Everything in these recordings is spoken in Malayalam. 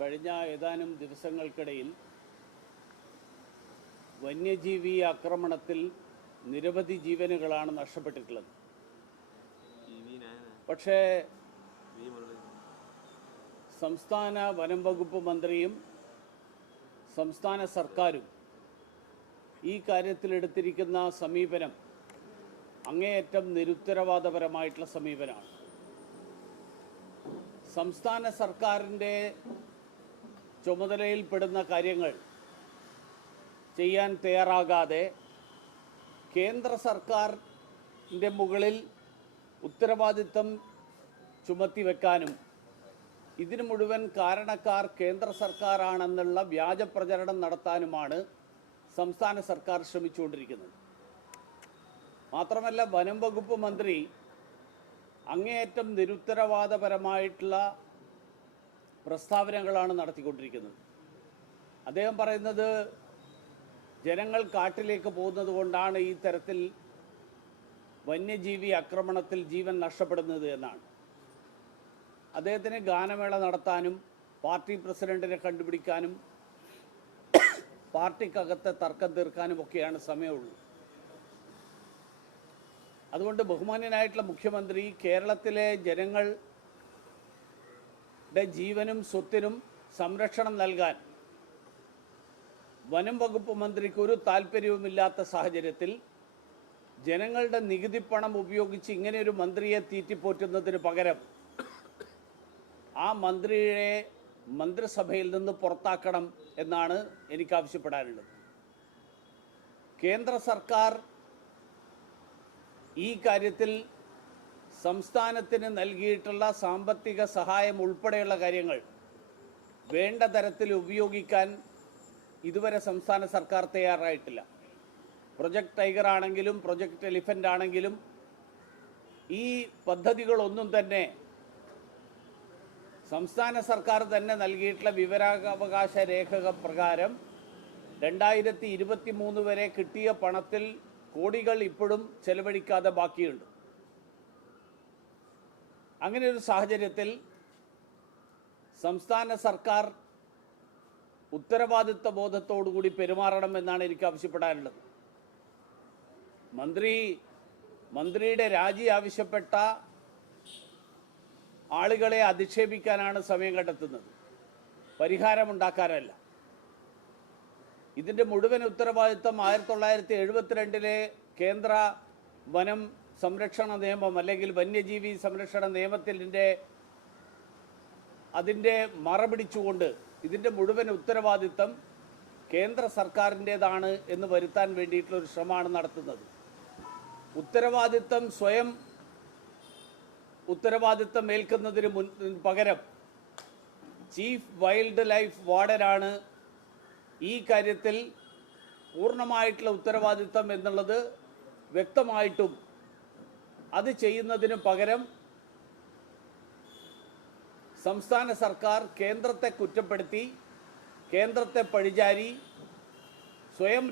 കഴിഞ്ഞ ഏതാനും ദിവസങ്ങൾക്കിടയിൽ വന്യജീവി ആക്രമണത്തിൽ നിരവധി ജീവനുകളാണ് നഷ്ടപ്പെട്ടിട്ടുള്ളത്. പക്ഷേ സംസ്ഥാന വനം വകുപ്പ് മന്ത്രിയും സംസ്ഥാന സർക്കാരും ഈ കാര്യത്തിലെടുത്തിരിക്കുന്ന സമീപനം അങ്ങേയറ്റം നിരുത്തരവാദപരമായിട്ടുള്ള സമീപനമാണ്. സംസ്ഥാന സർക്കാരിൻ്റെ ചുമതലയിൽപ്പെടുന്ന കാര്യങ്ങൾ ചെയ്യാൻ തയ്യാറാകാതെ കേന്ദ്ര സർക്കാരിൻ്റെ മുകളിൽ ഉത്തരവാദിത്തം ചുമത്തി വെക്കാനും ഇതിനു മുഴുവൻ കാരണക്കാർ കേന്ദ്ര സർക്കാരാണെന്നുള്ള വ്യാജ പ്രചരണം നടത്താനുമാണ് സംസ്ഥാന സർക്കാർ ശ്രമിച്ചുകൊണ്ടിരിക്കുന്നത്. മാത്രമല്ല, വനം വകുപ്പ് മന്ത്രി അങ്ങേയറ്റം നിരുത്തരവാദപരമായിട്ടുള്ള പ്രസ്താവനകളാണ് നടത്തിക്കൊണ്ടിരിക്കുന്നത്. അദ്ദേഹം പറയുന്നത് ജനങ്ങൾ കാട്ടിലേക്ക് പോകുന്നത് കൊണ്ടാണ് ഈ തരത്തിൽ വന്യജീവി ആക്രമണത്തിൽ ജീവൻ നഷ്ടപ്പെടുന്നത് എന്നാണ്. അദ്ദേഹത്തിന് ഗാനമേള നടത്താനും പാർട്ടി പ്രസിഡന്റിനെ കണ്ടുപിടിക്കാനും പാർട്ടിക്കകത്തെ തർക്കം തീർക്കാനും ഒക്കെയാണ് സമയമുള്ളൂ. അതുകൊണ്ട് ബഹുമാന്യനായിട്ടുള്ള മുഖ്യമന്ത്രി കേരളത്തിലെ ജനങ്ങളുടെ ജീവനും സ്വത്തിനും സംരക്ഷണം നൽകാൻ വനം വകുപ്പ് മന്ത്രിക്ക് ഒരു താല്പര്യവുമില്ലാത്ത സാഹചര്യത്തിൽ ജനങ്ങളുടെ നികുതിപ്പണം ഉപയോഗിച്ച് ഇങ്ങനെയൊരു മന്ത്രിയെ തീറ്റിപ്പോറ്റുന്നതിന് പകരം ആ മന്ത്രിയെ മന്ത്രിസഭയിൽ നിന്ന് പുറത്താക്കണം എന്നാണ് എനിക്ക് ആവശ്യപ്പെടാനുള്ളത്. കേന്ദ്ര സർക്കാർ ഈ കാര്യത്തിൽ സംസ്ഥാനത്തിന് നൽകിയിട്ടുള്ള സാമ്പത്തിക സഹായം ഉൾപ്പെടെയുള്ള കാര്യങ്ങൾ വേണ്ട തരത്തിൽ ഉപയോഗിക്കാൻ ഇതുവരെ സംസ്ഥാന സർക്കാർ തയ്യാറായിട്ടില്ല. പ്രൊജക്ട് ടൈഗർ ആണെങ്കിലും പ്രൊജക്ട് എലിഫൻ്റ് ആണെങ്കിലും ഈ പദ്ധതികളൊന്നും തന്നെ സംസ്ഥാന സർക്കാർ തന്നെ നൽകിയിട്ടുള്ള വിവരാവകാശ രേഖ പ്രകാരം 2023 വരെ കിട്ടിയ പണത്തിൽ കോടികൾ ഇപ്പോഴും ചെലവഴിക്കാതെ ബാക്കിയുണ്ട്. അങ്ങനെ ഒരു സാഹചര്യത്തിൽ സംസ്ഥാന സർക്കാർ ഉത്തരവാദിത്വ ബോധത്തോടുകൂടി പെരുമാറണമെന്നാണ് എനിക്ക് ആവശ്യപ്പെടാനുള്ളത്. മന്ത്രിയുടെ രാജി ആവശ്യപ്പെട്ട ആളുകളെ അധിക്ഷേപിക്കാനാണ് സമയം കണ്ടെത്തുന്നത്, പരിഹാരമുണ്ടാക്കാനല്ല. ഇതിൻ്റെ മുഴുവൻ ഉത്തരവാദിത്വം 1972 കേന്ദ്ര വനം സംരക്ഷണ നിയമം അല്ലെങ്കിൽ വന്യജീവി സംരക്ഷണ നിയമത്തിൻ്റെ അതിൻ്റെ മറപിടിച്ചുകൊണ്ട് ഇതിൻ്റെ മുഴുവൻ ഉത്തരവാദിത്വം കേന്ദ്ര സർക്കാരിൻ്റേതാണ് എന്ന് വരുത്താൻ വേണ്ടിയിട്ടുള്ളൊരു ശ്രമമാണ് നടത്തുന്നത്. ഉത്തരവാദിത്വം ഏൽക്കുന്നതിന് പകരം ചീഫ് വൈൽഡ് ലൈഫ് വാർഡനാണ് ഈ കാര്യത്തിൽ പൂർണ്ണമായിട്ടുള്ള ഉത്തരവാദിത്വം എന്നുള്ളത് വ്യക്തമായിട്ടും അത് ചെയ്യുന്നതിന് പകരം സംസ്ഥാന സർക്കാർ കേന്ദ്രത്തെ കുറ്റപ്പെടുത്തി കേന്ദ്രത്തെ പഴിചാരി സ്വയം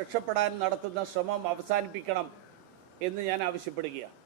രക്ഷപ്പെടാൻ നടത്തുന്ന ശ്രമം അവസാനിപ്പിക്കണം എന്ന് ഞാൻ ആവശ്യപ്പെടുകയാണ്.